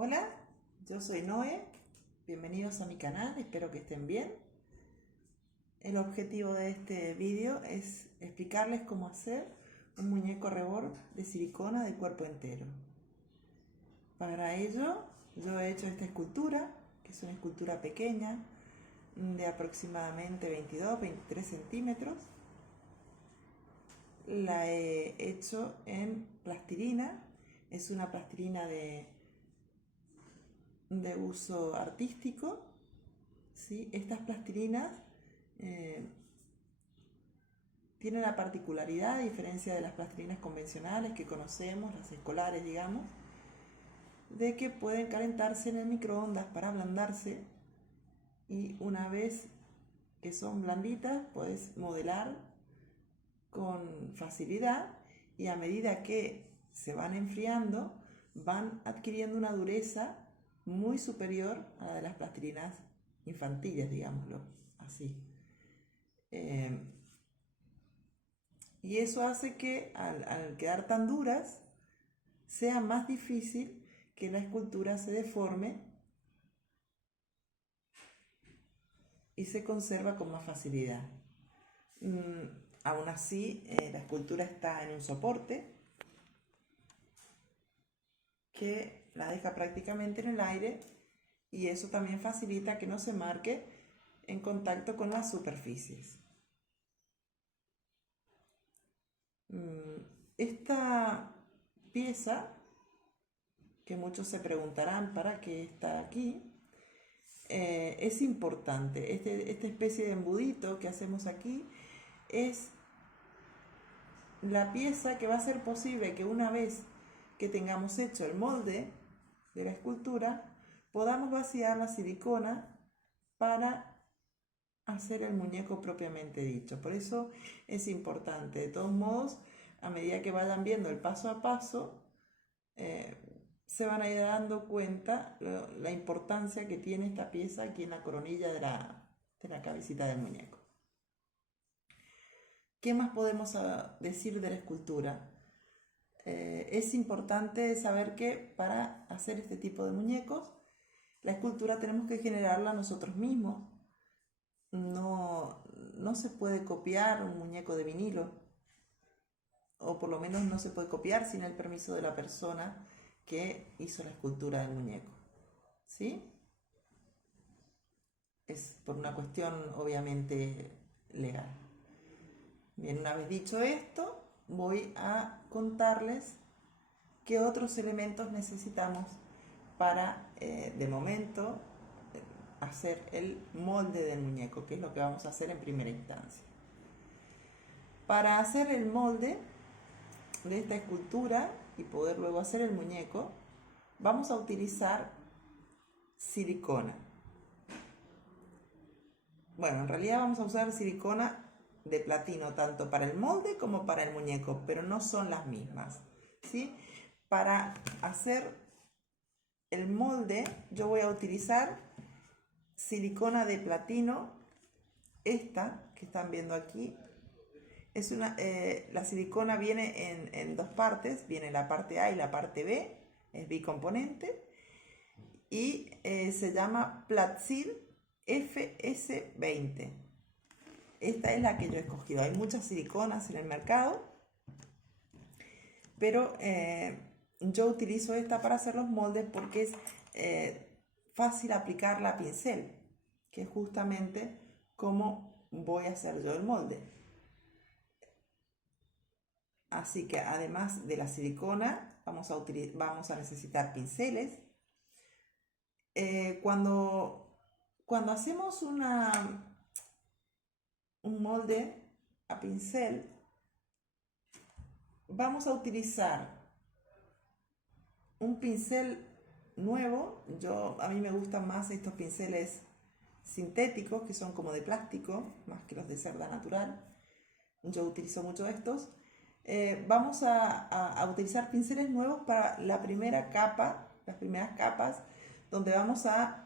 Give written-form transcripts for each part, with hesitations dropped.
Hola, yo soy Noé, bienvenidos a mi canal, espero que estén bien. El objetivo de este vídeo es explicarles cómo hacer un muñeco rebord de silicona de cuerpo entero. Para ello yo he hecho esta escultura, que es una escultura pequeña de aproximadamente 22-23 centímetros. La he hecho en plastilina, es una plastilina de uso artístico, ¿sí? Estas plastilinas tienen la particularidad, a diferencia de las plastilinas convencionales que conocemos, las escolares digamos, de que pueden calentarse en el microondas para ablandarse, y una vez que son blanditas puedes modelar con facilidad, y a medida que se van enfriando van adquiriendo una dureza muy superior a la de las plastilinas infantiles, digámoslo así. Y eso hace que al quedar tan duras sea más difícil que la escultura se deforme y se conserva con más facilidad. Aún así, la escultura está en un soporte que la deja prácticamente en el aire, y eso también facilita que no se marque en contacto con las superficies. Esta pieza, que muchos se preguntarán para qué está aquí, es importante. Esta especie de embudito que hacemos aquí es la pieza que va a hacer posible que una vez que tengamos hecho el molde de la escultura, podamos vaciar la silicona para hacer el muñeco propiamente dicho. Por eso es importante. De todos modos, a medida que vayan viendo el paso a paso, se van a ir dando cuenta la importancia que tiene esta pieza aquí en la coronilla de la cabecita del muñeco. ¿Qué más podemos decir de la escultura? Es importante saber que para hacer este tipo de muñecos, la escultura tenemos que generarla nosotros mismos. No se puede copiar un muñeco de vinilo, o por lo menos no se puede copiar sin el permiso de la persona que hizo la escultura del muñeco, ¿sí? Es por una cuestión obviamente legal. Bien, una vez dicho esto, voy a contarles qué otros elementos necesitamos para, de momento, hacer el molde del muñeco, que es lo que vamos a hacer en primera instancia. Para hacer el molde de esta escultura y poder luego hacer el muñeco, vamos a utilizar silicona. Bueno, en realidad vamos a usar silicona de platino tanto para el molde como para el muñeco, pero no son las mismas, ¿sí? Para hacer el molde yo voy a utilizar silicona de platino, esta que están viendo aquí. La silicona viene en dos partes, viene la parte A y la parte B, es bicomponente, y se llama Platzil FS20. Esta es la que yo he escogido. Hay muchas siliconas en el mercado, pero yo utilizo esta para hacer los moldes porque es fácil aplicarla a pincel, que es justamente como voy a hacer yo el molde. Así que además de la silicona vamos a necesitar pinceles. Cuando hacemos un molde a pincel, vamos a utilizar un pincel nuevo. A mí me gustan más estos pinceles sintéticos, que son como de plástico, más que los de cerda natural. Yo utilizo mucho estos. Vamos a utilizar pinceles nuevos para la primera capa, las primeras capas, donde vamos a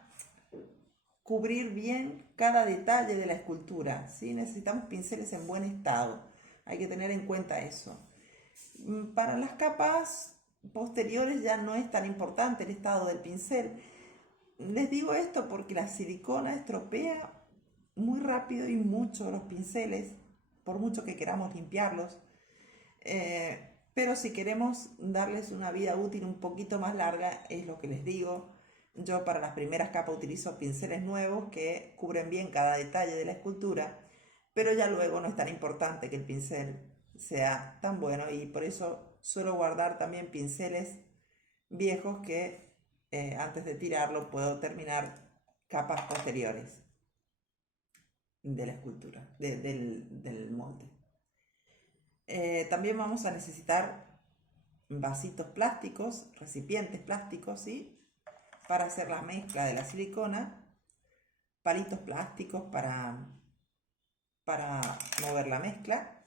cubrir bien cada detalle de la escultura, ¿sí? Necesitamos pinceles en buen estado, hay que tener en cuenta eso. Para las capas posteriores ya no es tan importante el estado del pincel. Les digo esto porque la silicona estropea muy rápido y mucho los pinceles, por mucho que queramos limpiarlos. Pero si queremos darles una vida útil un poquito más larga, es lo que les digo. Yo para las primeras capas utilizo pinceles nuevos que cubren bien cada detalle de la escultura, pero ya luego no es tan importante que el pincel sea tan bueno, y por eso suelo guardar también pinceles viejos que antes de tirarlo puedo terminar capas posteriores de la escultura, del molde. También vamos a necesitar vasitos plásticos, recipientes plásticos, ¿sí? Para hacer la mezcla de la silicona, palitos plásticos para mover la mezcla.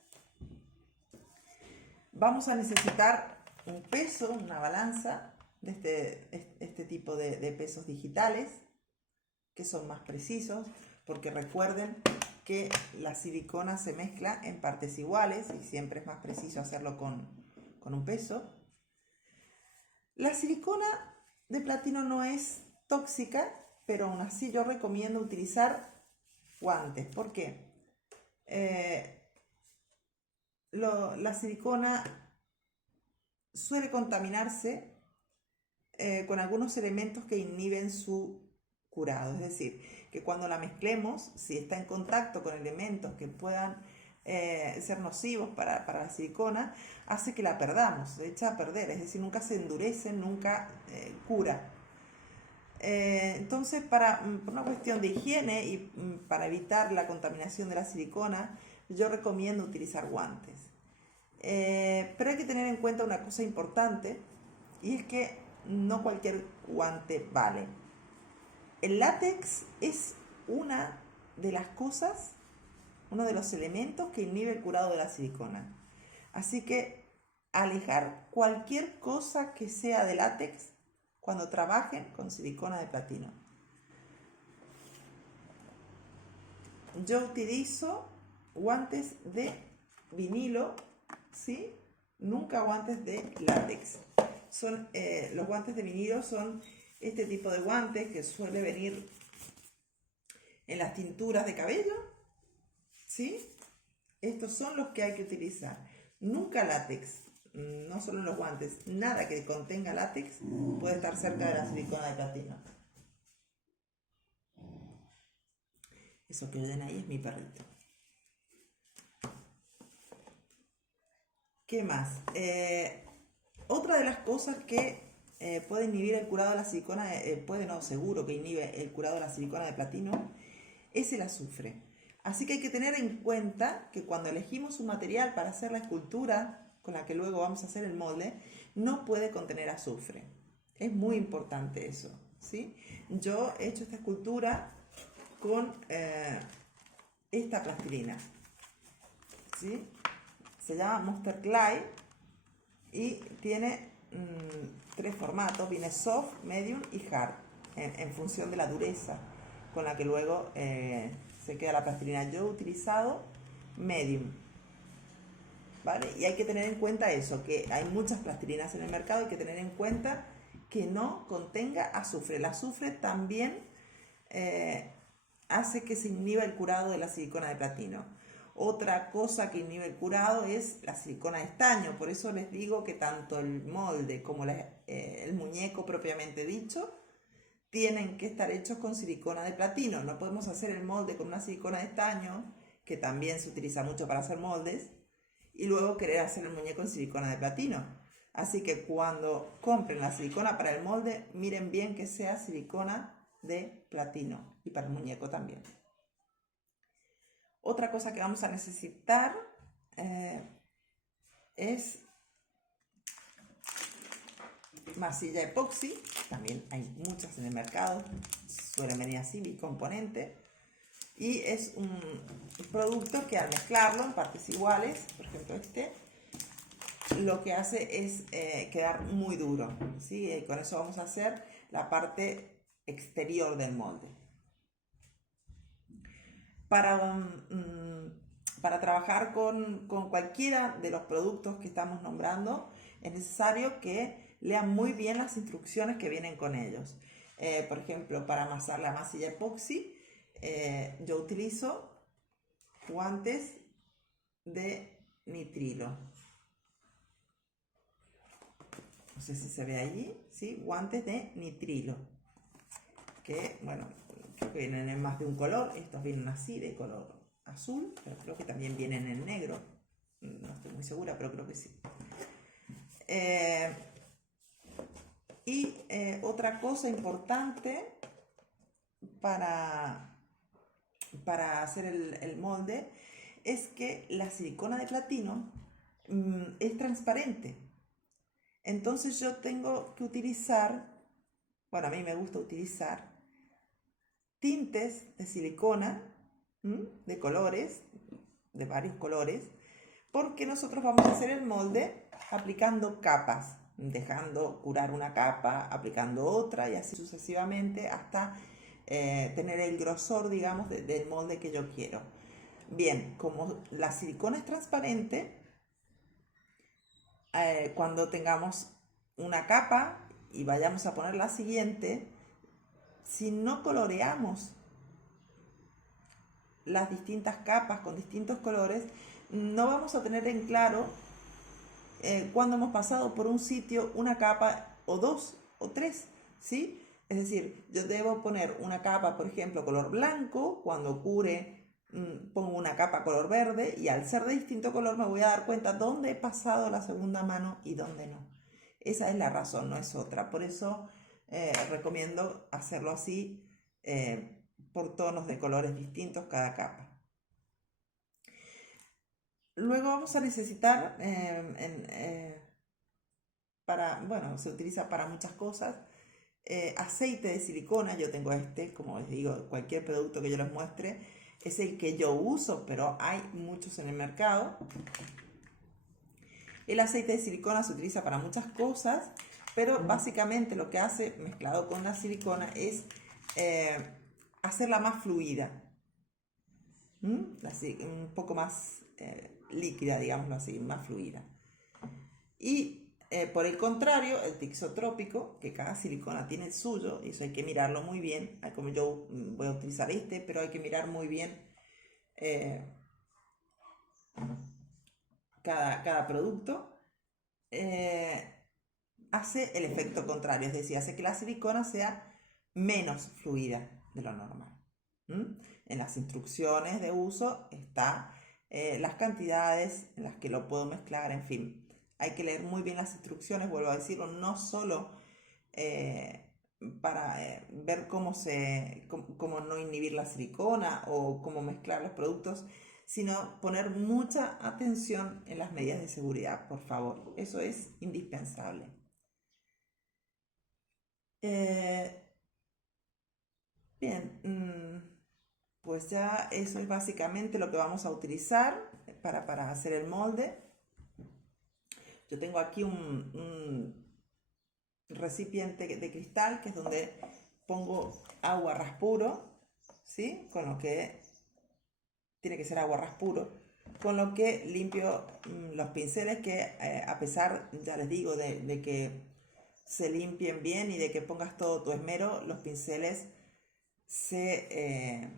Vamos a necesitar un peso, una balanza, de este tipo de pesos digitales, que son más precisos, porque recuerden que la silicona se mezcla en partes iguales y siempre es más preciso hacerlo con un peso. La silicona de platino no es tóxica, pero aún así yo recomiendo utilizar guantes. ¿Por qué? La silicona suele contaminarse con algunos elementos que inhiben su curado. Es decir, que cuando la mezclemos, si está en contacto con elementos que puedan ser nocivos para la silicona, hace que la perdamos, se echa a perder, es decir, nunca se endurece, nunca cura. Entonces, por una cuestión de higiene y para evitar la contaminación de la silicona, yo recomiendo utilizar guantes. Pero hay que tener en cuenta una cosa importante, y es que no cualquier guante vale. El látex es una de las cosas, uno de los elementos que inhibe el curado de la silicona. Así que alejar cualquier cosa que sea de látex cuando trabajen con silicona de platino. Yo utilizo guantes de vinilo, ¿sí? Nunca guantes de látex. Los guantes de vinilo son este tipo de guantes que suele venir en las tinturas de cabello, ¿sí? Estos son los que hay que utilizar. Nunca látex, no solo en los guantes, nada que contenga látex puede estar cerca de la silicona de platino. Eso que ven ahí es mi perrito. ¿Qué más? Otra de las cosas que puede inhibir el curado de la silicona, seguro que inhibe el curado de la silicona de platino, es el azufre. Así que hay que tener en cuenta que cuando elegimos un material para hacer la escultura con la que luego vamos a hacer el molde, no puede contener azufre. Es muy importante eso, ¿sí? Yo he hecho esta escultura con esta plastilina, ¿sí? Se llama Monster Clay y tiene 3 formatos, viene soft, medium y hard, en función de la dureza con la que luego se queda la plastilina. Yo he utilizado medium, ¿vale? Y hay que tener en cuenta eso, que hay muchas plastilinas en el mercado, hay que tener en cuenta que no contenga azufre. El azufre también hace que se inhiba el curado de la silicona de platino. Otra cosa que inhibe el curado es la silicona de estaño, por eso les digo que tanto el molde como el muñeco propiamente dicho tienen que estar hechos con silicona de platino. No podemos hacer el molde con una silicona de estaño, que también se utiliza mucho para hacer moldes, y luego querer hacer el muñeco en silicona de platino. Así que cuando compren la silicona para el molde, miren bien que sea silicona de platino, y para el muñeco también. Otra cosa que vamos a necesitar es masilla epoxi. También hay muchas en el mercado, suelen venir así, bicomponente, y es un producto que al mezclarlo en partes iguales, por ejemplo lo que hace es quedar muy duro, ¿sí? Y con eso vamos a hacer la parte exterior del molde. Para para trabajar con cualquiera de los productos que estamos nombrando, es necesario que lean muy bien las instrucciones que vienen con ellos. Por ejemplo, para amasar la masilla epoxi, yo utilizo guantes de nitrilo. No sé si se ve allí, ¿sí? Guantes de nitrilo. Que, bueno, creo que vienen en más de un color. Estos vienen así, de color azul, pero creo que también vienen en negro. No estoy muy segura, pero creo que sí. Otra cosa importante para hacer el molde es que la silicona de platino es transparente. Entonces yo tengo que utilizar, bueno, a mí me gusta utilizar tintes de silicona de colores, de varios colores, porque nosotros vamos a hacer el molde aplicando capas, dejando curar una capa, aplicando otra y así sucesivamente hasta tener el grosor, digamos, del molde que yo quiero. Bien, como la silicona es transparente, cuando tengamos una capa y vayamos a poner la siguiente, si no coloreamos las distintas capas con distintos colores, no vamos a tener en claro cuando hemos pasado por un sitio una capa o dos o tres, ¿sí? Es decir, yo debo poner una capa, por ejemplo, color blanco, cuando cure pongo una capa color verde y al ser de distinto color me voy a dar cuenta dónde he pasado la segunda mano y dónde no. Esa es la razón, no es otra. Por eso recomiendo hacerlo así por tonos de colores distintos cada capa. Luego vamos a necesitar, bueno, se utiliza para muchas cosas, aceite de silicona. Yo tengo como les digo, cualquier producto que yo les muestre es el que yo uso, pero hay muchos en el mercado. El aceite de silicona se utiliza para muchas cosas, pero básicamente lo que hace mezclado con la silicona es hacerla más fluida, un poco más líquida, digámoslo así, más fluida. Y por el contrario, el tixotrópico, que cada silicona tiene el suyo, y eso hay que mirarlo muy bien, como yo voy a utilizar pero hay que mirar muy bien cada producto, hace el efecto contrario, es decir, hace que la silicona sea menos fluida de lo normal. En las instrucciones de uso está las cantidades en las que lo puedo mezclar, en fin. Hay que leer muy bien las instrucciones, vuelvo a decirlo, no solo para ver cómo no inhibir la silicona o cómo mezclar los productos, sino poner mucha atención en las medidas de seguridad, por favor. Eso es indispensable. Bien, pues ya eso es básicamente lo que vamos a utilizar para hacer el molde. Yo tengo aquí un recipiente de cristal, que es donde pongo agua raspuro, ¿sí? Con lo que tiene que ser agua raspuro, con lo que limpio los pinceles, que a pesar, ya les digo, de que se limpien bien y de que pongas todo tu esmero, los pinceles se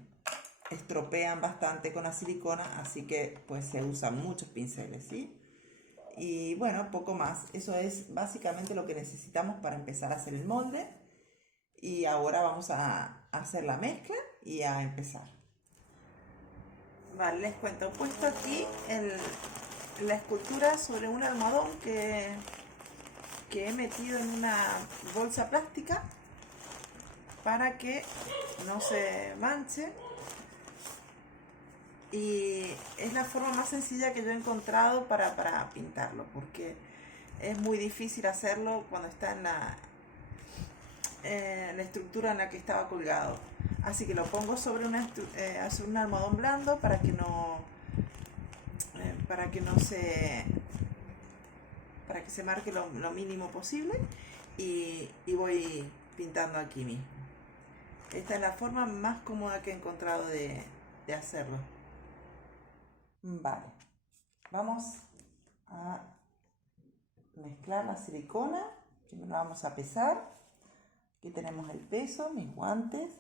estropean bastante con la silicona, así que pues se usan muchos pinceles, ¿sí? Y bueno, poco más. Eso es básicamente lo que necesitamos para empezar a hacer el molde. Y ahora vamos a hacer la mezcla y a empezar. Vale, les cuento. He puesto aquí la escultura sobre un almohadón que he metido en una bolsa plástica para que no se manche. Y es la forma más sencilla que yo he encontrado para pintarlo, porque es muy difícil hacerlo cuando está en la estructura en la que estaba colgado. Así que lo pongo sobre un almohadón blando para que se marque lo mínimo posible, y voy pintando aquí mismo. Esta es la forma más cómoda que he encontrado de hacerlo. Vale, vamos a mezclar la silicona. Primero vamos a pesar. Aquí tenemos el peso, mis guantes.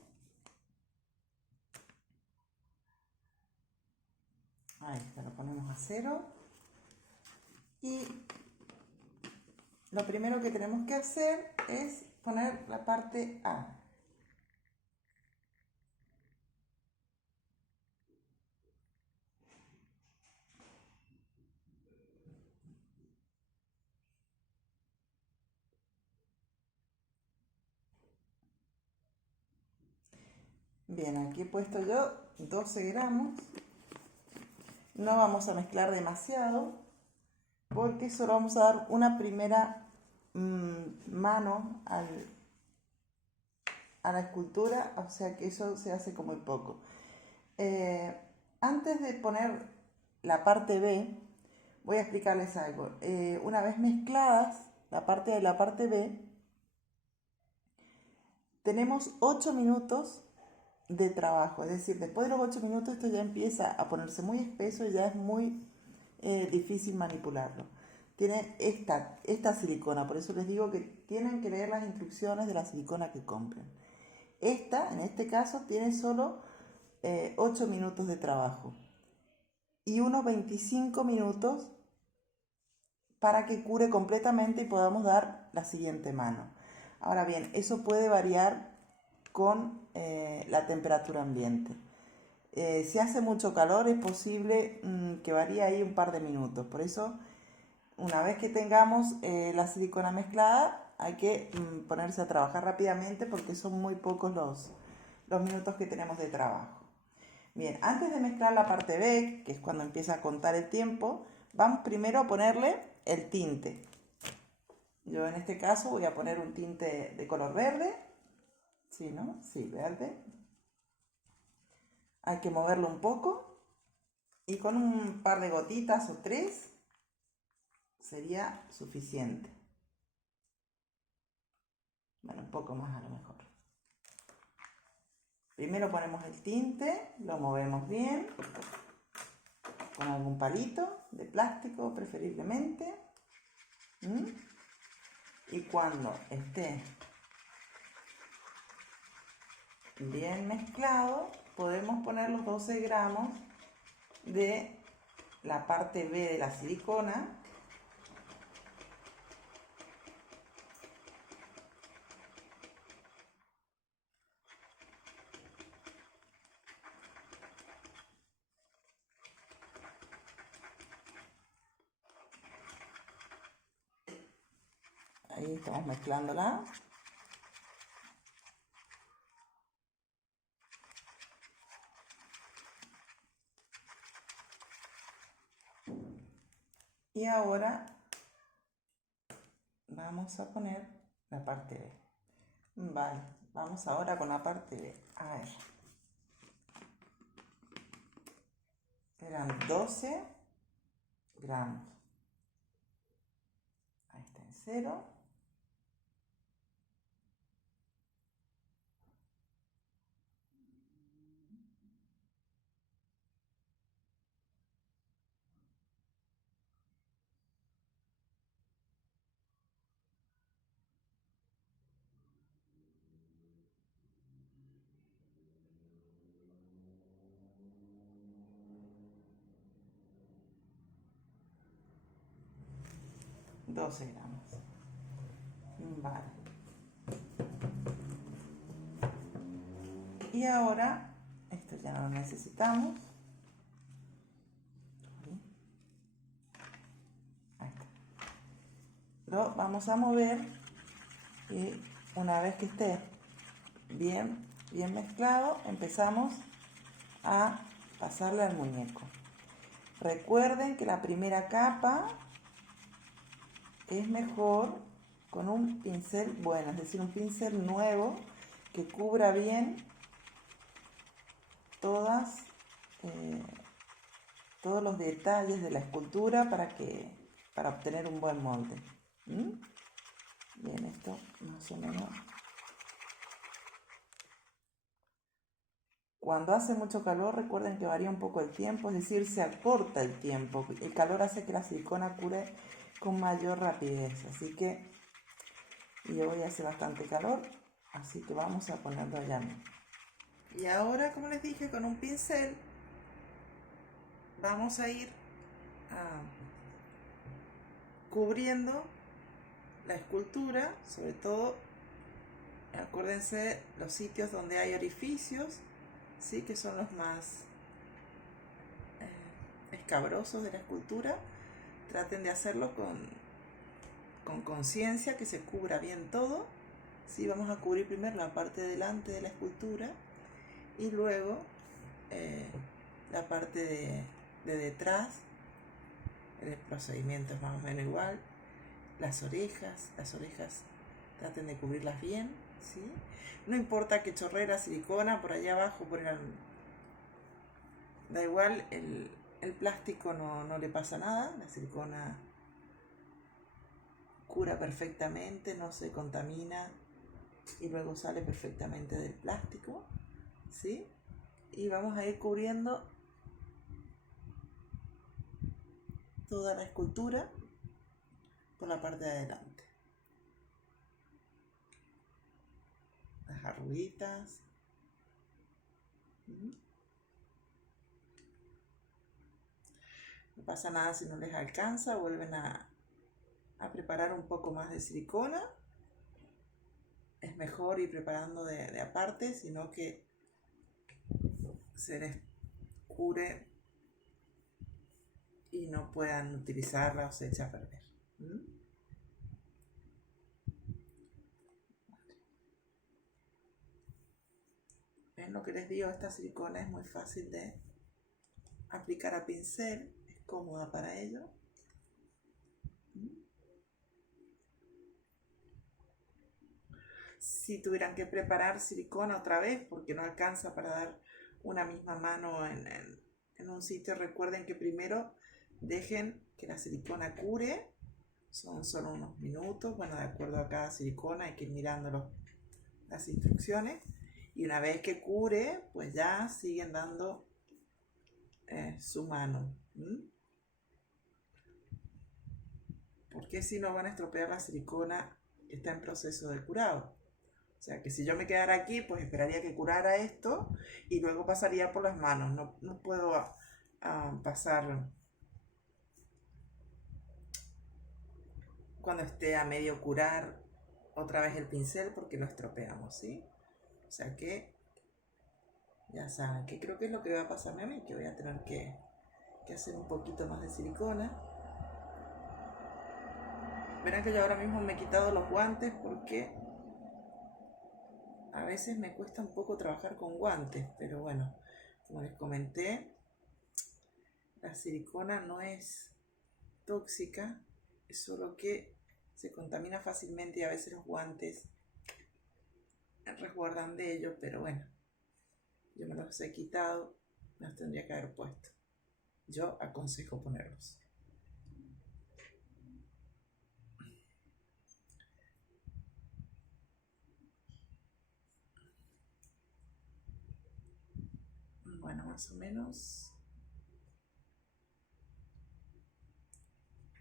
Ahí está, lo ponemos a 0. Y lo primero que tenemos que hacer es poner la parte A. Bien, aquí he puesto yo 12 gramos. No vamos a mezclar demasiado porque solo vamos a dar una primera mano a la escultura, o sea que eso se hace con muy poco. Antes de poner la parte B, voy a explicarles algo. Una vez mezcladas la parte A y la parte B, tenemos 8 minutos de trabajo, es decir, después de los 8 minutos esto ya empieza a ponerse muy espeso y ya es muy difícil manipularlo. Tiene esta silicona, por eso les digo que tienen que leer las instrucciones de la silicona que compren. Esta, en este caso, tiene solo 8 minutos de trabajo y unos 25 minutos para que cure completamente y podamos dar la siguiente mano. Ahora bien, eso puede variar con la temperatura ambiente. Si hace mucho calor es posible que varíe ahí un par de minutos. Por eso, una vez que tengamos la silicona mezclada, hay que ponerse a trabajar rápidamente porque son muy pocos los minutos que tenemos de trabajo. Bien, antes de mezclar la parte B, que es cuando empieza a contar el tiempo, vamos primero a ponerle el tinte. Yo en este caso voy a poner un tinte de color verde. Sí, ¿no? Sí, verde. Hay que moverlo un poco y con un par de gotitas o 3 sería suficiente. Bueno, un poco más a lo mejor. Primero ponemos el tinte, lo movemos bien con algún palito de plástico preferiblemente. Y cuando esté bien mezclado, podemos poner los 12 gramos de la parte B de la silicona. Ahí estamos mezclándola. Y ahora vamos a poner la parte B. Vale, vamos ahora con la parte B. A ver. Eran 12 gramos. Ahí está en 0. $12 gramos. Vale. Y ahora, esto ya no lo necesitamos. Ahí está. Lo vamos a mover y una vez que esté bien mezclado, empezamos a pasarle al muñeco. Recuerden que la primera capa es mejor con un pincel bueno, es decir, un pincel nuevo que cubra bien todos los detalles de la escultura para obtener un buen molde. Bien, esto más o menos Cuando hace mucho calor, recuerden que varía un poco el tiempo, es decir, se acorta el tiempo. El calor hace que la silicona cure con mayor rapidez, así que, y hoy hace bastante calor, así que vamos a ponerlo allá. Y ahora, como les dije, con un pincel vamos a ir cubriendo la escultura, sobre todo, acuérdense, los sitios donde hay orificios, ¿sí? Que son los más escabrosos de la escultura. Traten de hacerlo con conciencia, que se cubra bien todo. ¿Sí? Vamos a cubrir primero la parte de delante de la escultura y luego la parte de detrás. El procedimiento es más o menos igual. Las orejas traten de cubrirlas bien, ¿sí? No importa que chorrera silicona por allá abajo, da igual, el plástico no le pasa nada, la silicona cura perfectamente, no se contamina y luego sale perfectamente del plástico, ¿sí? Y vamos a ir cubriendo toda la escultura por la parte de adelante. Las arruguitas. No pasa nada si no les alcanza, vuelven a preparar un poco más de silicona. Es mejor ir preparando de aparte, sino que se les cure y no puedan utilizarla o se echa a perder. ¿Ven lo que les digo? Esta silicona es muy fácil de aplicar a pincel, es cómoda para ello. Si tuvieran que preparar silicona otra vez porque no alcanza para dar una misma mano en un sitio, recuerden que primero dejen que la silicona cure, son solo unos minutos, bueno, de acuerdo a cada silicona hay que ir mirando las instrucciones, y una vez que cure, pues ya siguen dando su mano, porque si no van a estropear la silicona que está en proceso de curado. O sea, que si yo me quedara aquí, pues esperaría que curara esto y luego pasaría por las manos. No puedo pasar cuando esté a medio curar otra vez el pincel porque lo estropeamos, ¿sí? O sea que ya saben, que creo que es lo que va a pasarme a mí, que voy a tener que hacer un poquito más de silicona. Verán que yo ahora mismo me he quitado los guantes porque a veces me cuesta un poco trabajar con guantes, pero bueno, como les comenté, la silicona no es tóxica, es solo que se contamina fácilmente y a veces los guantes resguardan de ello, pero bueno, yo me los he quitado, me los tendría que haber puesto. Yo aconsejo ponerlos. Bueno, más o menos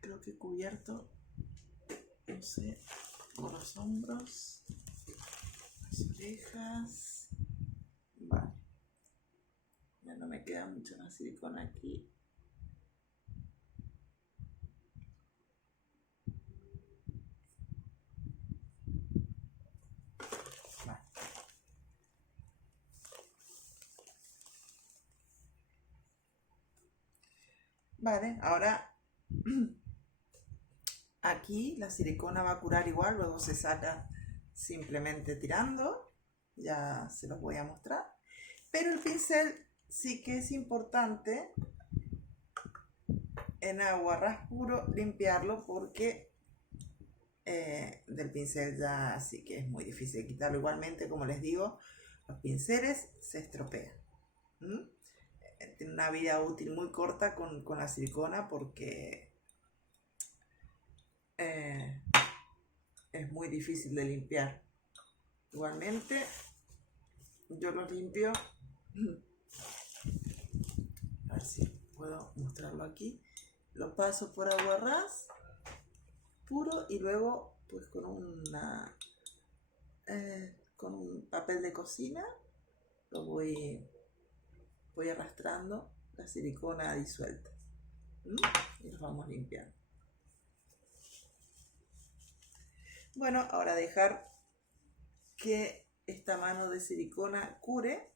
creo que he cubierto, no sé, por los hombros, las orejas. Vale, ya no me queda mucho más silicona aquí. Vale, ahora aquí la silicona va a curar igual, luego se saca simplemente tirando, ya se los voy a mostrar. Pero el pincel sí que es importante en agua ras puro limpiarlo porque del pincel ya sí que es muy difícil quitarlo. Igualmente, como les digo, los pinceles se estropean. Tiene una vida útil muy corta con la silicona porque es muy difícil de limpiar. Igualmente, yo los limpio A ver si puedo mostrarlo aquí. Lo paso por agua ras puro y luego pues con con un papel de cocina lo voy arrastrando la silicona disuelta. Y los vamos limpiando. Bueno, ahora dejar que esta mano de silicona cure.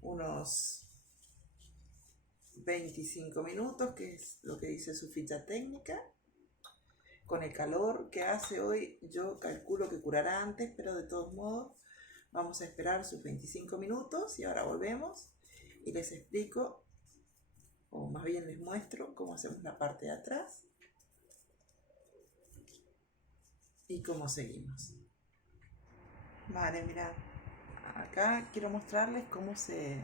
Unos 25 minutos, que es lo que dice su ficha técnica. Con el calor que hace hoy, yo calculo que curará antes, pero de todos modos vamos a esperar sus 25 minutos y ahora volvemos y les explico, o más bien les muestro cómo hacemos la parte de atrás y cómo seguimos. Vale, mirad, acá quiero mostrarles cómo se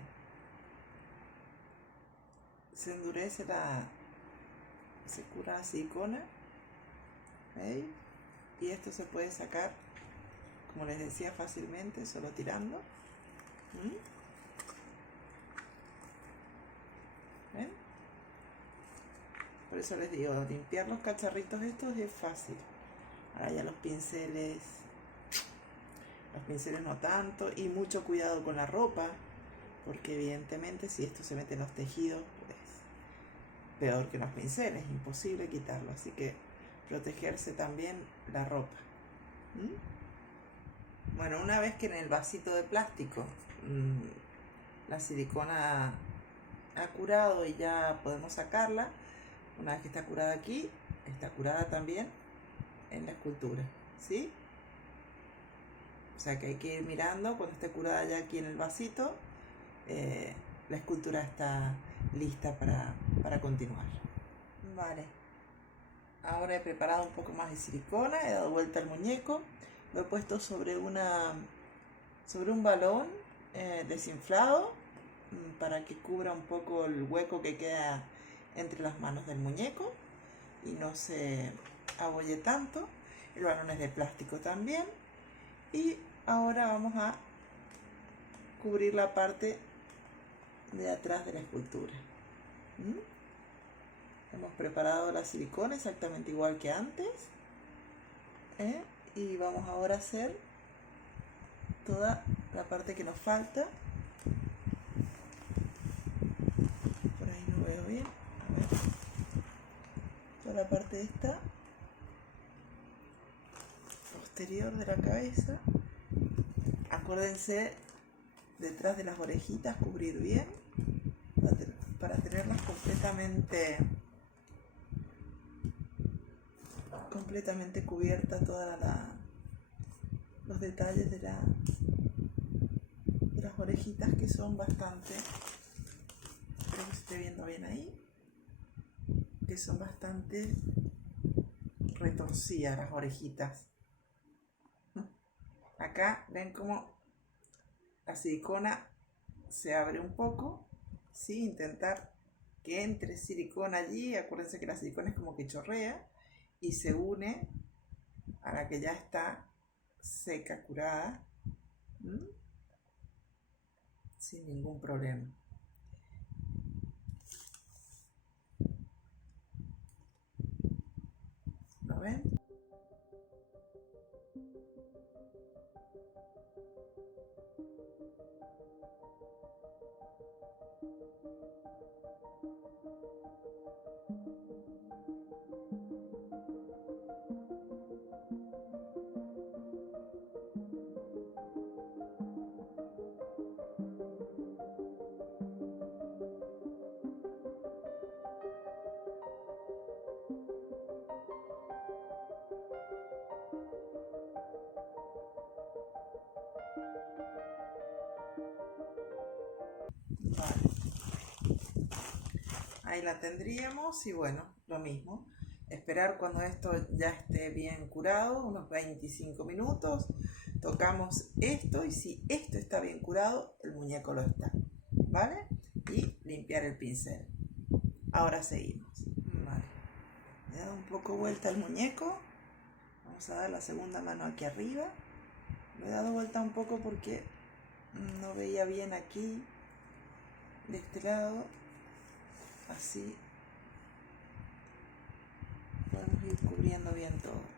endurece se cura la silicona. ¿Veis? Y esto se puede sacar, como les decía, fácilmente, solo tirando. ¿Ven? Por eso les digo, limpiar los cacharritos estos es fácil. Ahora ya los pinceles no tanto, y mucho cuidado con la ropa, porque evidentemente si esto se mete en los tejidos, pues peor que los pinceles, imposible quitarlo, así que protegerse también la ropa. Bueno, una vez que en el vasito de plástico la silicona ha curado y ya podemos sacarla, una vez que está curada aquí, está curada también en la escultura, ¿sí? O sea que hay que ir mirando cuando esté curada ya aquí en el vasito, la escultura está lista para continuar. Vale, ahora he preparado un poco más de silicona, he dado vuelta al muñeco, lo he puesto sobre un balón desinflado para que cubra un poco el hueco que queda entre las manos del muñeco y no se abolle tanto. El balón es de plástico también. Y ahora vamos a cubrir la parte de atrás de la escultura. Hemos preparado la silicona exactamente igual que antes. Y vamos ahora a hacer toda la parte que nos falta. Por ahí no veo bien. A ver. Toda la parte esta posterior de la cabeza. Acuérdense, detrás de las orejitas cubrir bien para tenerlas completamente cubierta todos los detalles de las orejitas, que son bastante, espero que se esté viendo bien ahí, que son bastante retorcidas las orejitas. Acá ven cómo la silicona se abre un poco, ¿sí? Intentar que entre silicona allí. Acuérdense que la silicona es como que chorrea y se une a la que ya está seca, curada, sin ningún problema. ¿Lo ven? Vale. Ahí la tendríamos y bueno, lo mismo. Esperar cuando esto ya esté bien curado, unos 25 minutos. Tocamos esto y si esto está bien curado, el muñeco lo está. ¿Vale? Y limpiar el pincel. Ahora seguimos. Vale. Le he dado un poco vuelta al muñeco. Vamos a dar la segunda mano aquí arriba. Lo he dado vuelta un poco porque no veía bien aquí, de este lado. Así podemos ir cubriendo bien todo.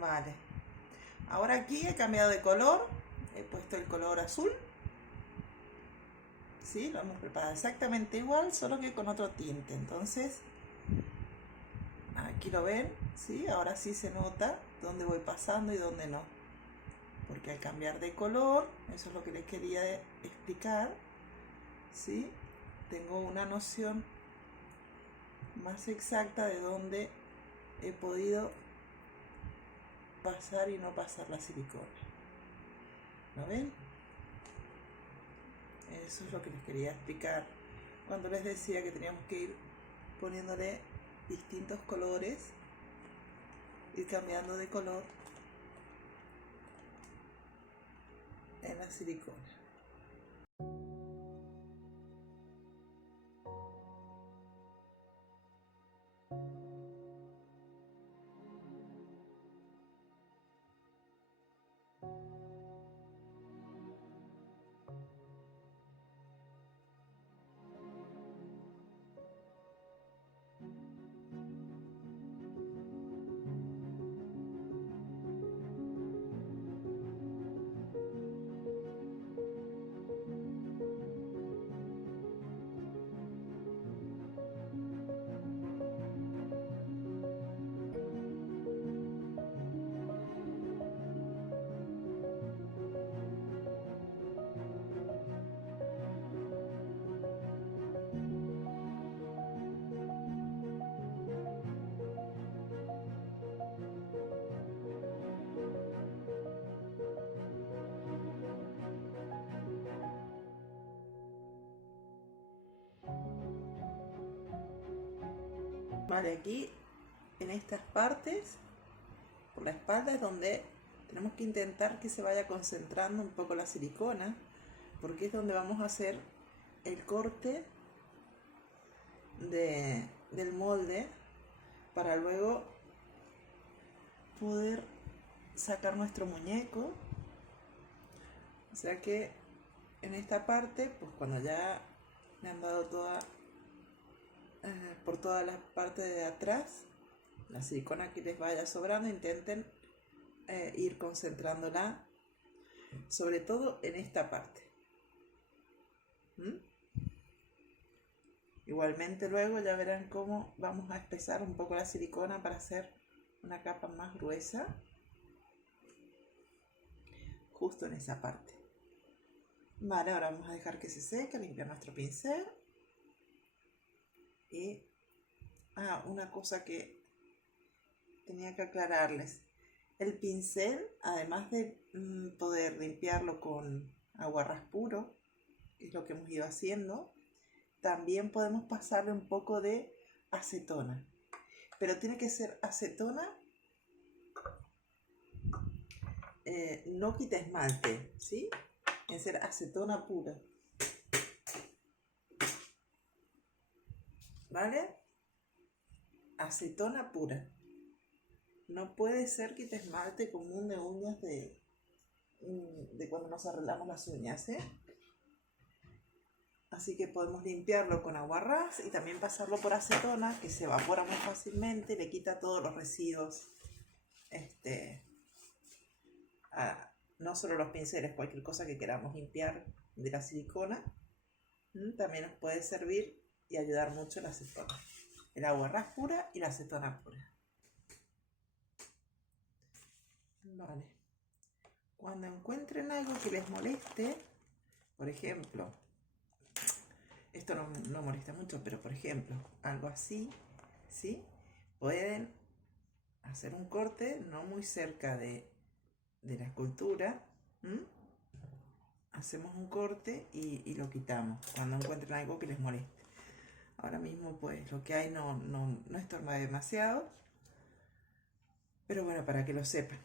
Vale, ahora aquí he cambiado de color, he puesto el color azul. ¿Sí? Lo hemos preparado exactamente igual, solo que con otro tinte. Entonces, aquí lo ven, ¿sí? Ahora sí se nota dónde voy pasando y dónde no. Porque al cambiar de color, eso es lo que les quería explicar, ¿sí? Tengo una noción más exacta de dónde he podido pasar y no pasar la silicona. ¿Lo ven? Eso es lo que les quería explicar cuando les decía que teníamos que ir poniéndole distintos colores, ir cambiando de color en la silicona. Vale, aquí en estas partes, por la espalda, es donde tenemos que intentar que se vaya concentrando un poco la silicona, porque es donde vamos a hacer el corte del molde para luego poder sacar nuestro muñeco. O sea que en esta parte, pues cuando ya le han dado por toda la parte de atrás la silicona que les vaya sobrando, intenten ir concentrándola sobre todo en esta parte. Igualmente luego ya verán cómo vamos a espesar un poco la silicona para hacer una capa más gruesa justo en esa parte. Vale, ahora vamos a dejar que se seque, limpiar nuestro pincel. Y una cosa que tenía que aclararles: el pincel, además de poder limpiarlo con aguarrás puro, que es lo que hemos ido haciendo, también podemos pasarle un poco de acetona. pero tiene que ser acetona, no quita esmalte, ¿sí? Tiene que ser acetona pura. ¿Vale? Acetona pura. No puede ser quita esmalte común de uñas de cuando nos arreglamos las uñas, ¿eh? Así que podemos limpiarlo con aguarrás y también pasarlo por acetona, que se evapora muy fácilmente y le quita todos los residuos. No solo los pinceles, cualquier cosa que queramos limpiar de la silicona, también nos puede servir y ayudar mucho la acetona. El aguarrás pura y la acetona pura. Vale. Cuando encuentren algo que les moleste, por ejemplo, esto no molesta mucho, pero por ejemplo, algo así, ¿sí? Pueden hacer un corte no muy cerca de la escultura. Hacemos un corte y lo quitamos cuando encuentren algo que les moleste. Ahora mismo pues lo que hay no estorba demasiado, pero bueno, para que lo sepan.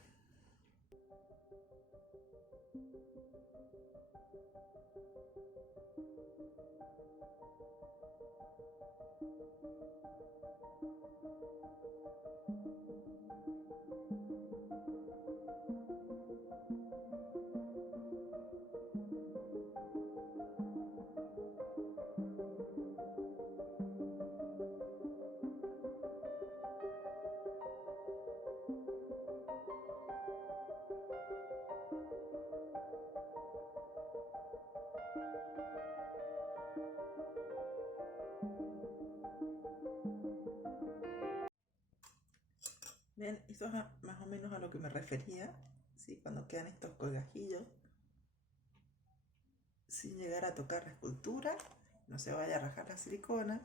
Bien, esto es más o menos a lo que me refería, ¿sí? Cuando quedan estos colgajillos, sin llegar a tocar la escultura, no se vaya a rajar la silicona,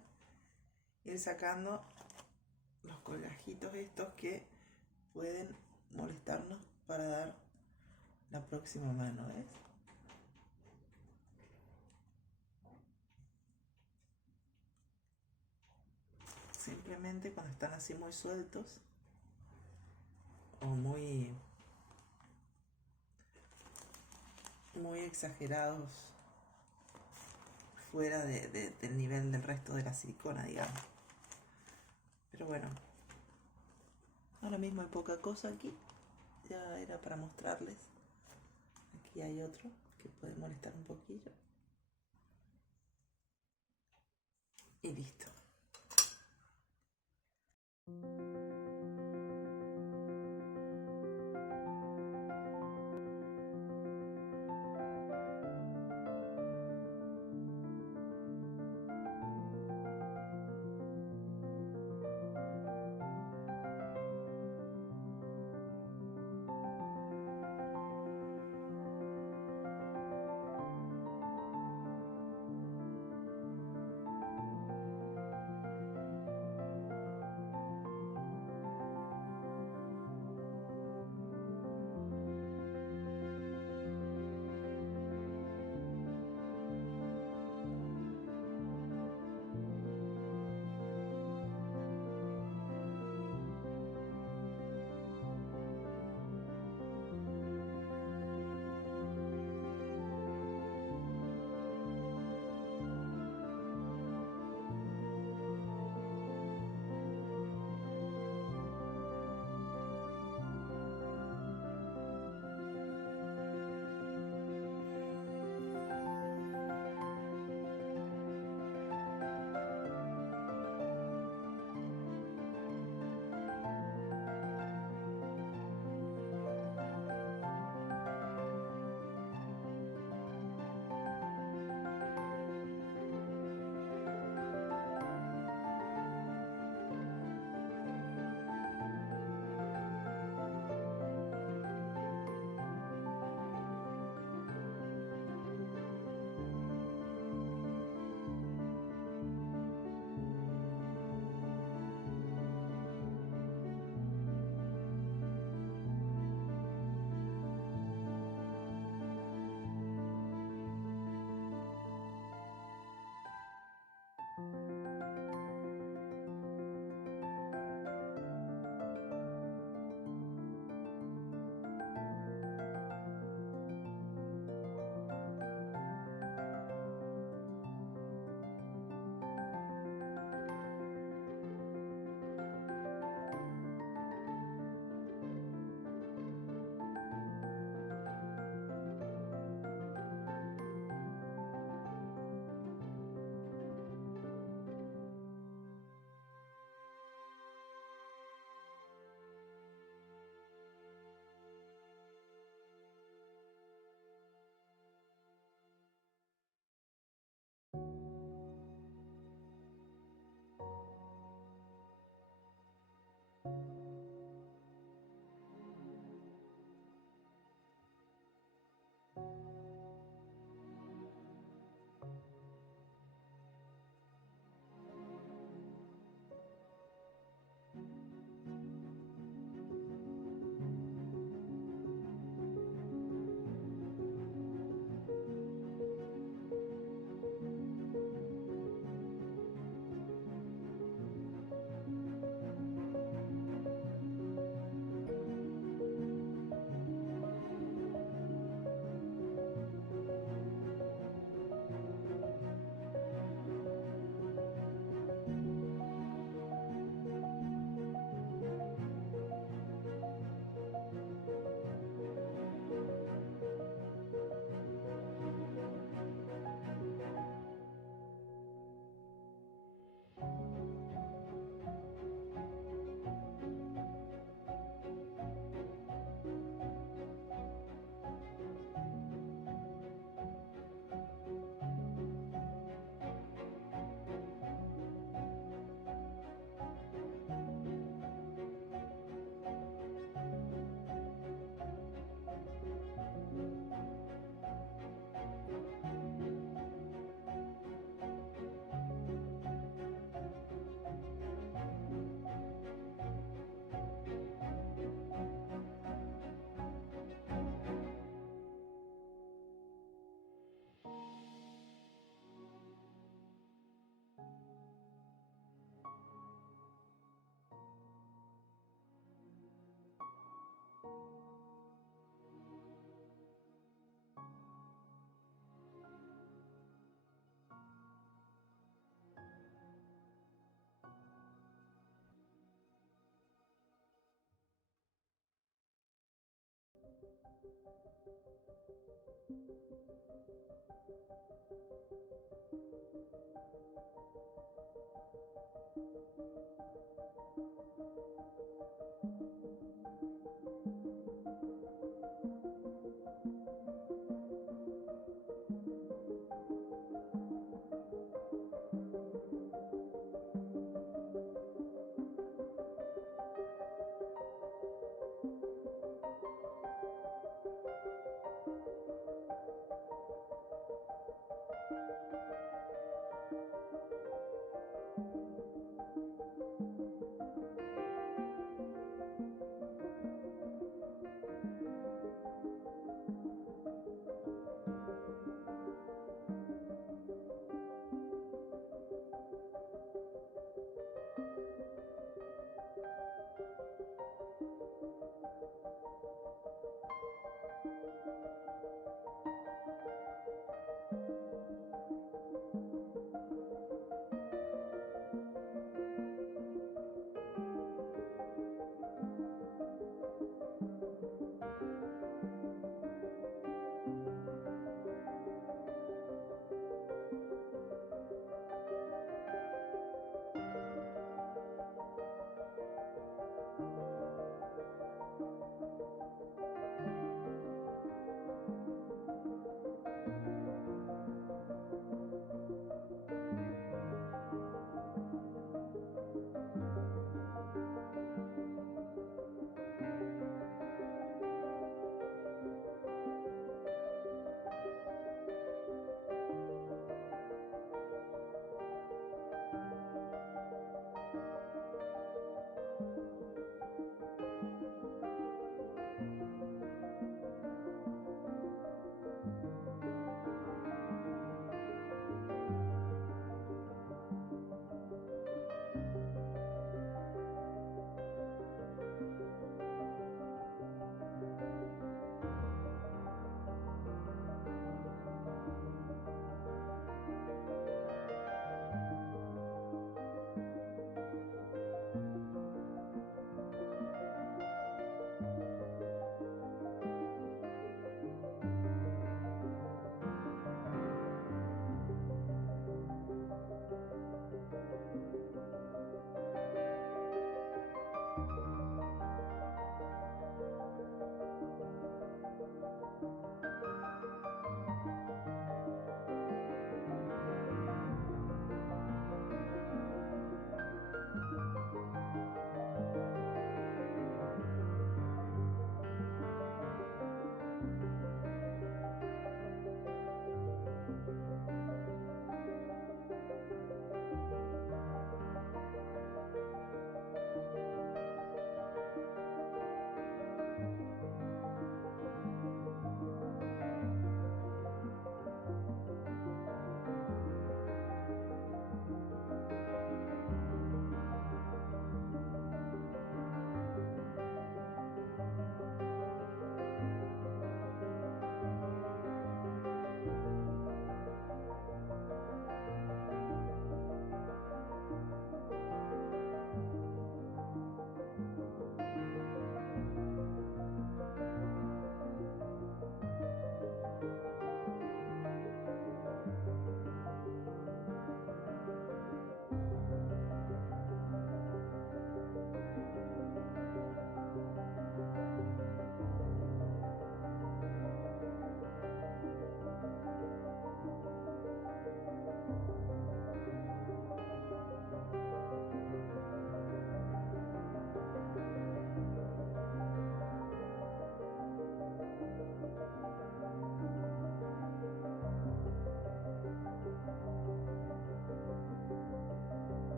ir sacando los colgajitos estos que pueden molestarnos para dar la próxima mano, ¿ves? Simplemente cuando están así muy sueltos o muy exagerados fuera del nivel del resto de la silicona, digamos. Pero bueno, ahora mismo hay poca cosa aquí, ya era para mostrarles. Aquí hay otro que puede molestar un poquillo y listo.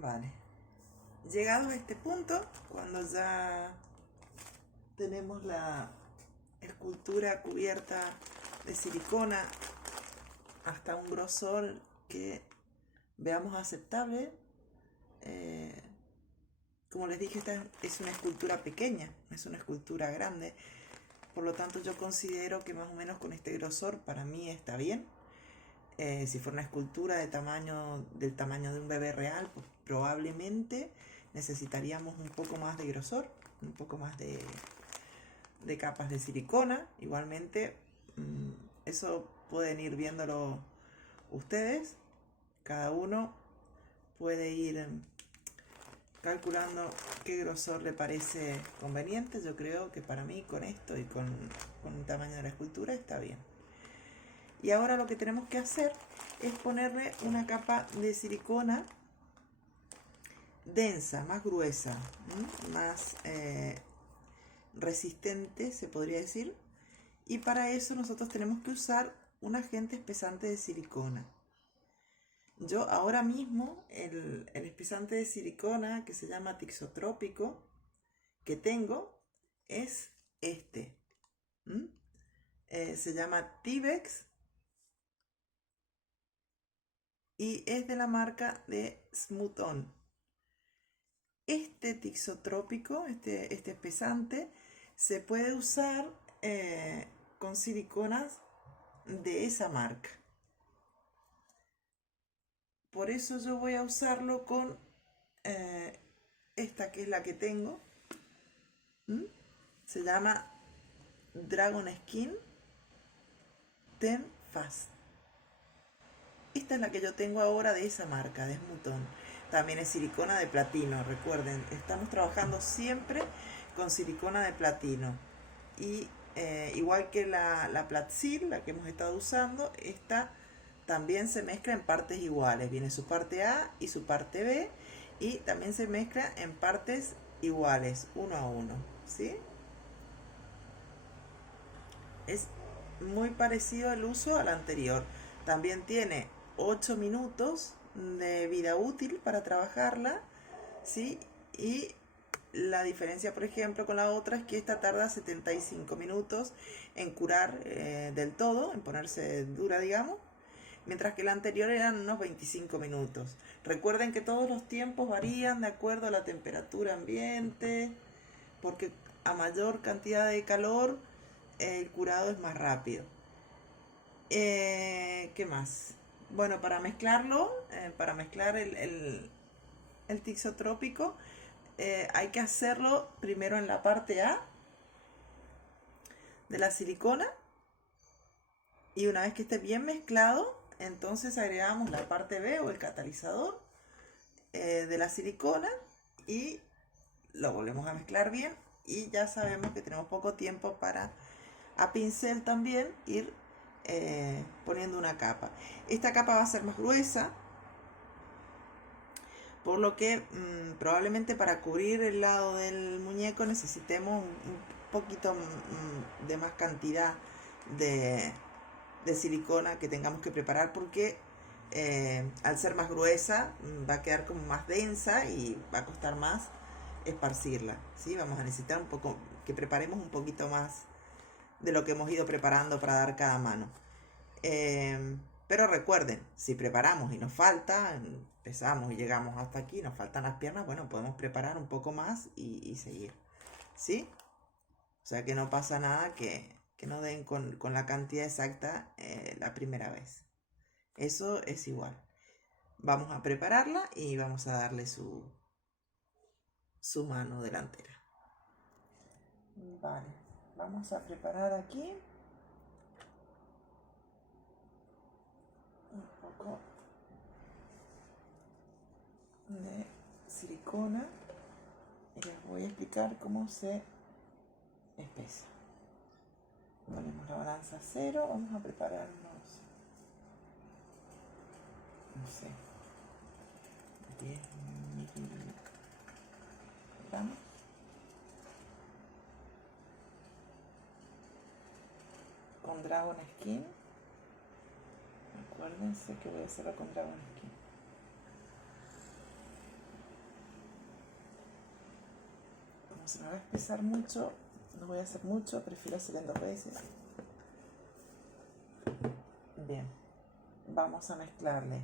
Vale. Llegados a este punto, cuando ya tenemos la escultura cubierta de silicona hasta un grosor que veamos aceptable, como les dije, esta es una escultura pequeña, no es una escultura grande, por lo tanto yo considero que más o menos con este grosor para mí está bien. Si fuera una escultura del tamaño de un bebé real, pues probablemente necesitaríamos un poco más de grosor, un poco más de capas de silicona. Igualmente, eso pueden ir viéndolo ustedes. Cada uno puede ir calculando qué grosor le parece conveniente. Yo creo que para mí con esto y con el tamaño de la escultura está bien. Y ahora lo que tenemos que hacer es ponerle una capa de silicona densa, más gruesa, más resistente, se podría decir. Y para eso nosotros tenemos que usar un agente espesante de silicona. Yo ahora mismo el espesante de silicona que se llama tixotrópico que tengo es este. Se llama Tibex y es de la marca de Smooth On. Este tixotrópico, este espesante, se puede usar con siliconas de esa marca. Por eso yo voy a usarlo con esta que es la que tengo. Se llama Dragon Skin Ten Fast. Esta es la que yo tengo ahora de esa marca, de Smooth On. También es silicona de platino, recuerden, estamos trabajando siempre con silicona de platino. Y igual que la Platsil, la que hemos estado usando, esta también se mezcla en partes iguales. Viene su parte A y su parte B, y también se mezcla en partes iguales, uno a uno, ¿sí? Es muy parecido el uso al anterior. También tiene 8 minutos de vida útil para trabajarla, ¿sí? Y la diferencia, por ejemplo, con la otra es que esta tarda 75 minutos en curar del todo, en ponerse dura, digamos, mientras que la anterior eran unos 25 minutos. Recuerden que todos los tiempos varían de acuerdo a la temperatura ambiente, porque a mayor cantidad de calor el curado es más rápido. ¿Qué más? Bueno, para mezclarlo, para mezclar el tixotrópico, hay que hacerlo primero en la parte A de la silicona, y una vez que esté bien mezclado, entonces agregamos la parte B o el catalizador de la silicona y lo volvemos a mezclar bien, y ya sabemos que tenemos poco tiempo para a pincel también ir poniendo una capa. Esta capa va a ser más gruesa, por lo que probablemente para cubrir el lado del muñeco necesitemos un poquito de más cantidad de silicona que tengamos que preparar, porque al ser más gruesa va a quedar como más densa y va a costar más esparcirla, ¿sí? Vamos a necesitar un poco, que preparemos un poquito más de lo que hemos ido preparando para dar cada mano. Pero recuerden, si preparamos y nos falta, empezamos y llegamos hasta aquí, nos faltan las piernas, bueno, podemos preparar un poco más y seguir, ¿sí? O sea que no pasa nada que no den con la cantidad exacta la primera vez. Eso es igual. Vamos a prepararla y vamos a darle su mano delantera. Vale, vamos a preparar aquí un poco de silicona y les voy a explicar cómo se espesa. Ponemos la balanza a 0, vamos a prepararnos, no sé, 10 miligramos. Con Dragon Skin, acuérdense que voy a hacerlo con Dragon Skin. como se me va a espesar mucho, no voy a hacer mucho, prefiero hacer en 2 veces. Bien, vamos a mezclarle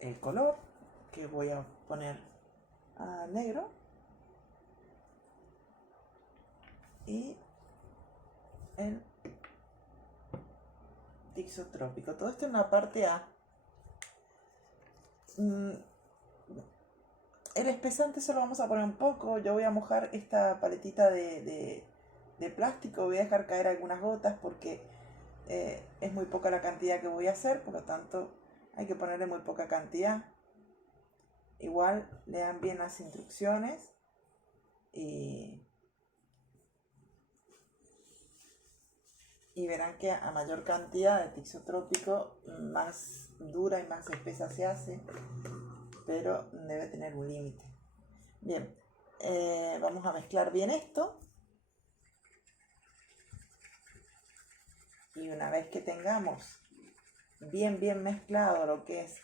el color, que voy a poner a negro, y el Tixotrópico. Todo esto en la parte A. El espesante solo vamos a poner un poco. Yo voy a mojar esta paletita de plástico. Voy a dejar caer algunas gotas porque es muy poca la cantidad que voy a hacer. Por lo tanto, hay que ponerle muy poca cantidad. Igual lean bien las instrucciones y verán que a mayor cantidad de Tixotrópico, más dura y más espesa se hace, pero debe tener un límite. Bien, vamos a mezclar bien esto, y una vez que tengamos bien mezclado lo que es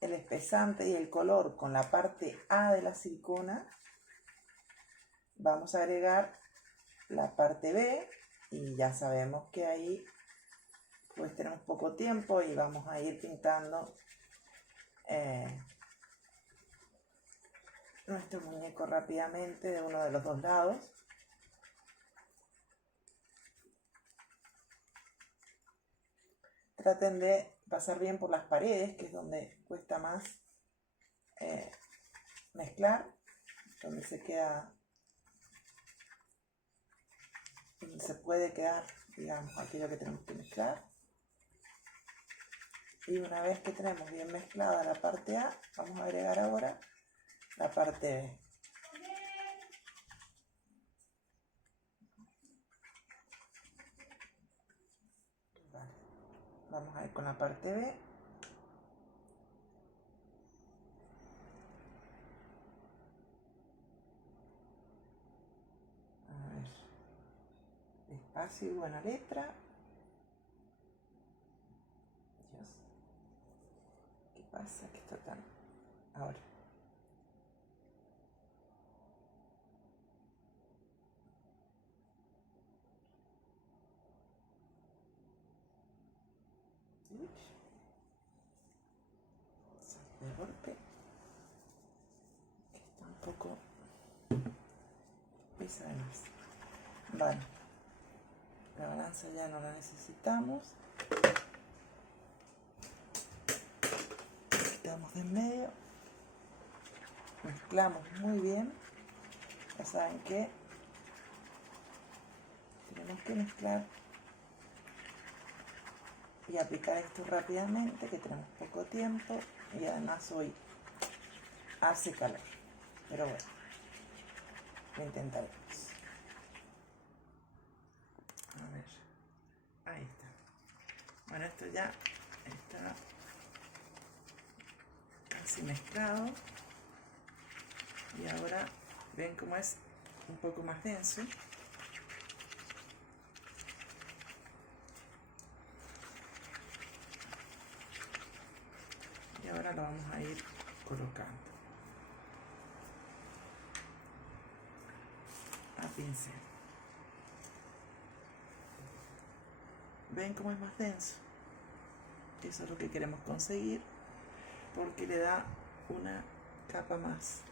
el espesante y el color con la parte A de la silicona, vamos a agregar la parte B, y ya sabemos que ahí pues tenemos poco tiempo y vamos a ir pintando nuestro muñeco rápidamente de uno de los 2 lados. Traten de pasar bien por las paredes, que es donde cuesta más mezclar, donde se queda, donde se puede quedar, digamos, aquello que tenemos que mezclar. Y una vez que tenemos bien mezclada la parte A, vamos a agregar ahora la parte B. Vale. Vamos a ir con la parte B. A ver, despacio y buena letra. Dios, ¿qué pasa? Que está tan... Ahora. De golpe, está un poco pesa de más. Vale, la balanza ya no la necesitamos. Quitamos de en medio, mezclamos muy bien. Ya saben que tenemos que mezclar y aplicar esto rápidamente, que tenemos poco tiempo y además hoy hace calor, pero bueno, lo intentaremos. A ver, ahí está. Bueno, esto ya está casi mezclado, y ahora ven cómo es un poco más denso. Y ahora lo vamos a ir colocando a pincel. ¿Ven cómo es más denso? Eso es lo que queremos conseguir, porque le da una capa más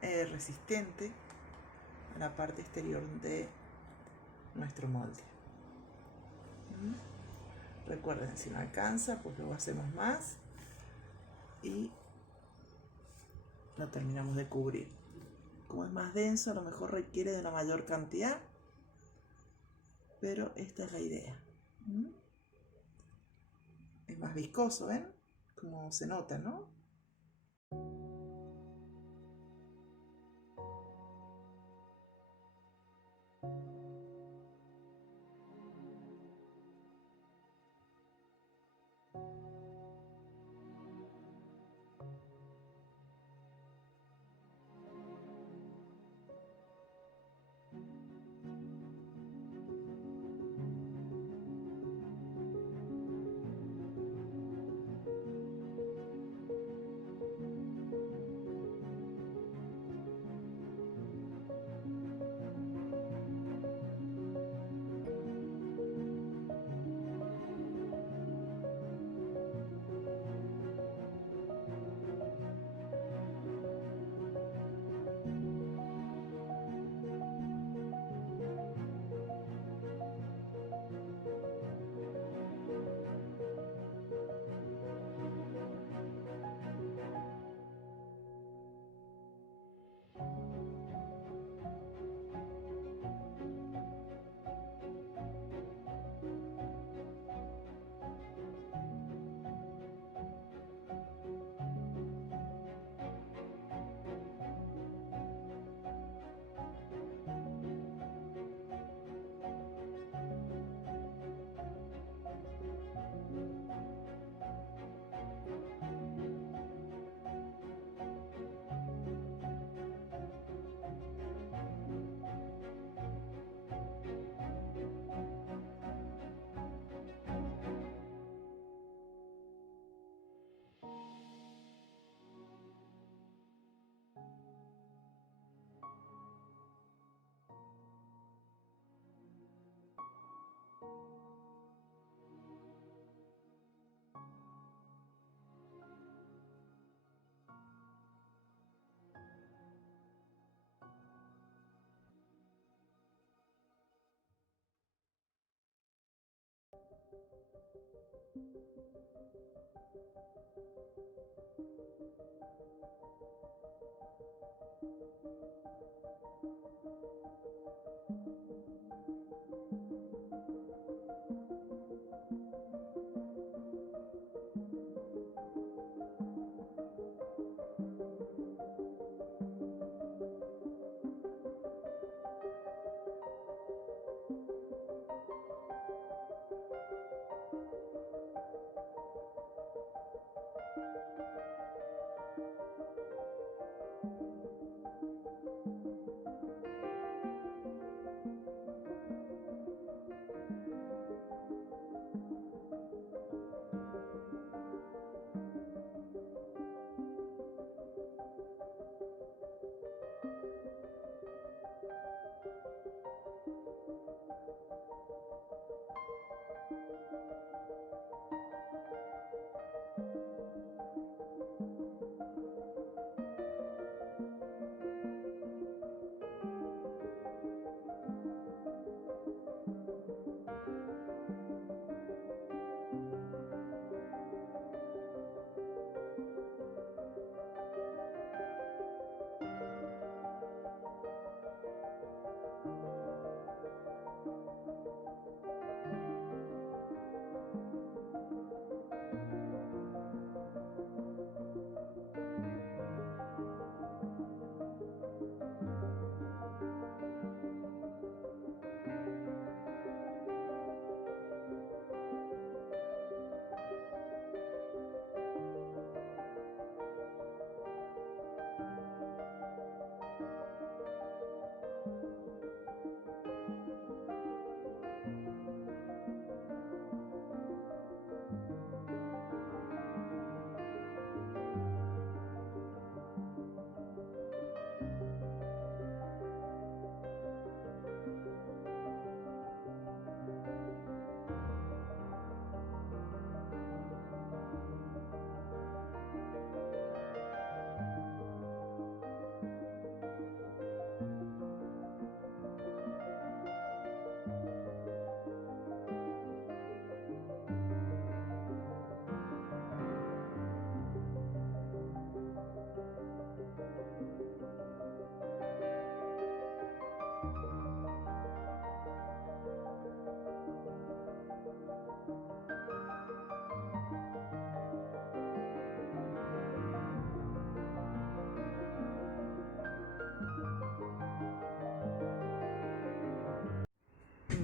resistente a la parte exterior de nuestro molde. Recuerden, si no alcanza, pues luego hacemos más y lo terminamos de cubrir. Como es más denso, a lo mejor requiere de una mayor cantidad, pero esta es la idea. Es más viscoso, ¿ven? Como se nota, ¿no?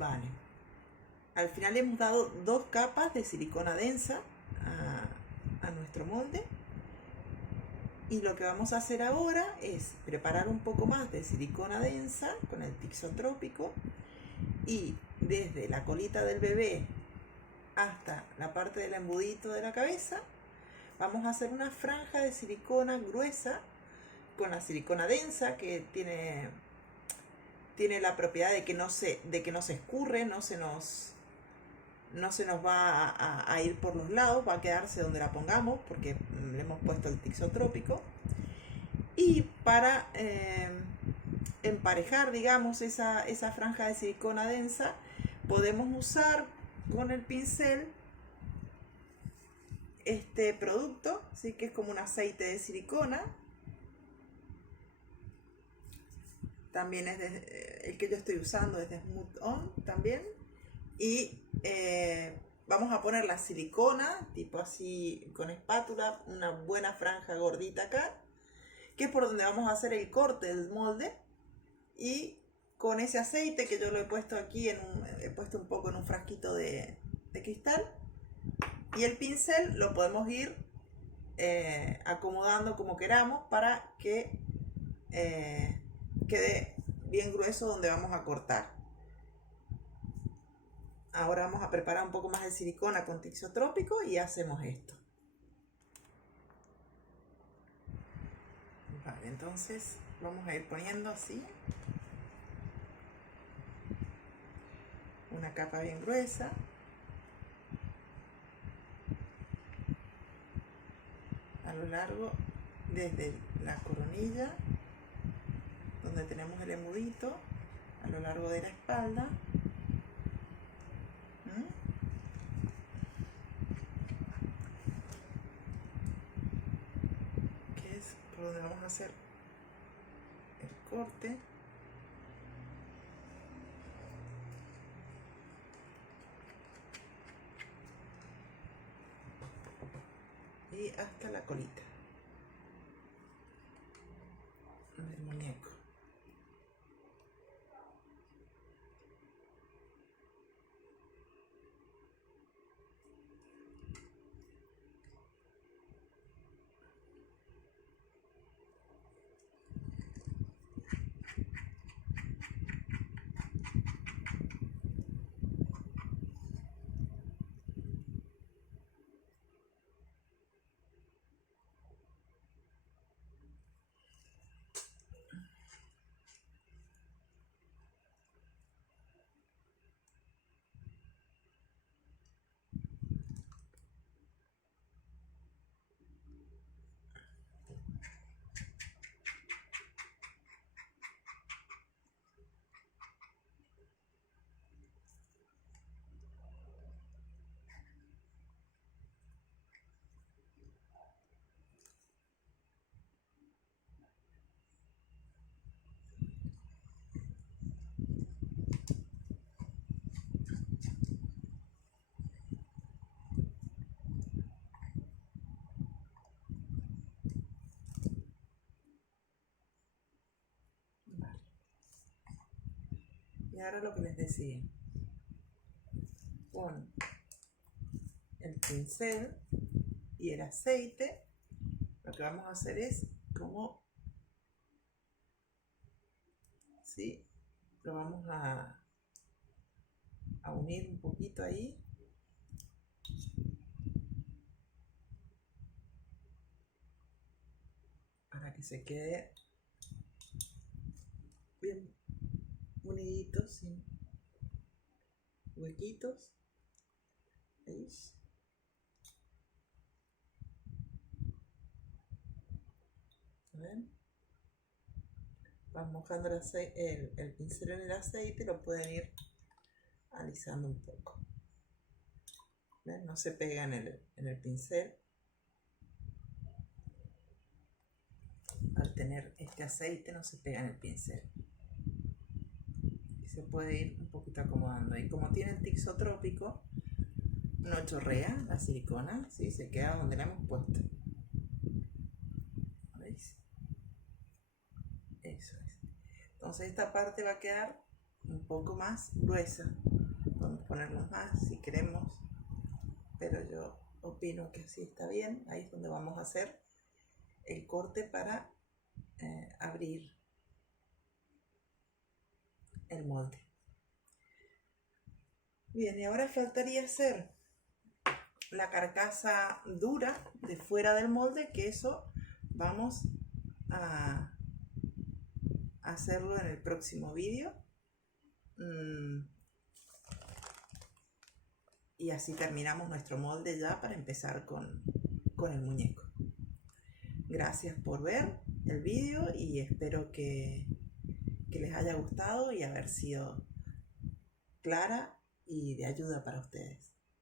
Vale. Al final hemos dado 2 capas de silicona densa a nuestro molde. Y lo que vamos a hacer ahora es preparar un poco más de silicona densa con el tixotrópico. Y desde la colita del bebé hasta la parte del embudito de la cabeza, vamos a hacer una franja de silicona gruesa con la silicona densa, que tiene la propiedad de que no se escurre, no se nos va a ir por los lados, va a quedarse donde la pongamos porque le hemos puesto el tixotrópico. Y para emparejar, digamos, esa franja de silicona densa, podemos usar con el pincel este producto, ¿sí? Que es como un aceite de silicona. También es el que yo estoy usando, es de Smooth On también. Y vamos a poner la silicona, tipo así con espátula, una buena franja gordita acá, que es por donde vamos a hacer el corte del molde. Y con ese aceite que yo lo he puesto aquí, he puesto un poco en un frasquito de cristal. Y el pincel lo podemos ir acomodando como queramos para que quede bien grueso donde vamos a cortar. Ahora vamos a preparar un poco más de silicona con tixotrópico y hacemos esto. Vale, entonces vamos a ir poniendo así una capa bien gruesa. A lo largo, desde la coronilla, donde tenemos el embudito, a lo largo de la espalda. Que es por donde vamos a hacer el corte. Y hasta la colita del muñeco. Vale. Y ahora lo que les decía, con el pincel y el aceite, lo que vamos a hacer es como, ¿sí? Lo vamos a unir un poquito ahí. Para que se quede bien unidito, sin huequitos. ¿Veis? ¿Ven? Van mojando el pincel en el aceite y lo pueden ir alisando un poco. ¿Ven? No se pega en el pincel. Al tener este aceite no se pega en el pincel. Y se puede ir un poquito acomodando. Y como tiene el tixotrópico, no chorrea la silicona, ¿sí? Se queda donde la hemos puesto. ¿Veis? Eso es. Entonces esta parte va a quedar un poco más gruesa. ponernos más si queremos, pero yo opino que así está bien. Ahí es donde vamos a hacer el corte para abrir el molde. Bien, y ahora faltaría hacer la carcasa dura de fuera del molde, que eso vamos a hacerlo en el próximo vídeo. Y así terminamos nuestro molde ya para empezar con el muñeco. Gracias por ver el vídeo y espero que les haya gustado y haber sido clara y de ayuda para ustedes.